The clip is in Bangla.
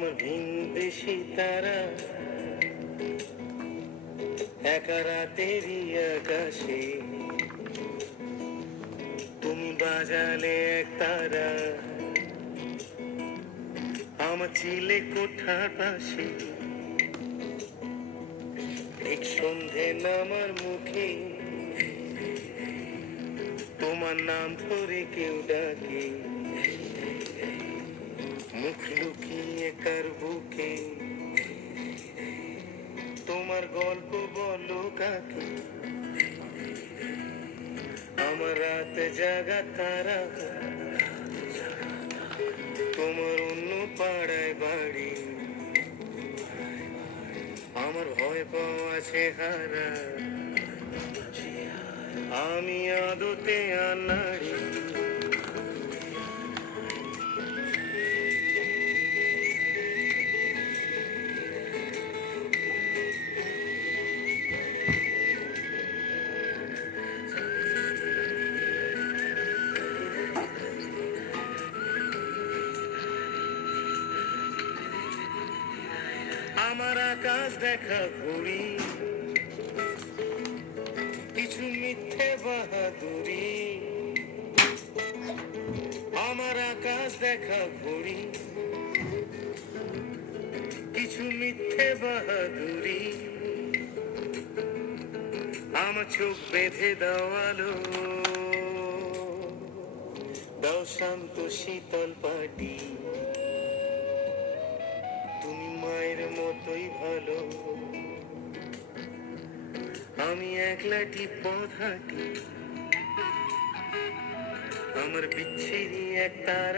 আমার ভিনদেশি তারা একা রাতেরই আকাশে, তুমি বাজালে এক তারা আমার চিলে কোঠার পাশে। ঠিক সন্ধে নামার মুখে তোমার নাম ধরে কেউ ডাকে, মুখ লুকিয়ে কার বুকে তোমার গল্প বলো কাকে। আমার রাত জাগা তারা তোমার অন্য পাড়ায় বাড়ি, আমার ভয় পাওয়া চেহারা আমি আদতে আনাড়ি। আমার আকাশ দেখা ঘুড়ি, কিছু মিথ্যে বাহাদুরি। আমার আকাশ দেখা ঘুড়ি, কিছু মিথ্যে বাহাদুরি। আমার চোখ বেঁধে দেওয়ালো, দাও শান্ত শীতল পাটি। তুমি মায়ের মতোই ভালো, আমি একলাটি পথ হাঁটি। আমার বিচ্ছিরি এক তারা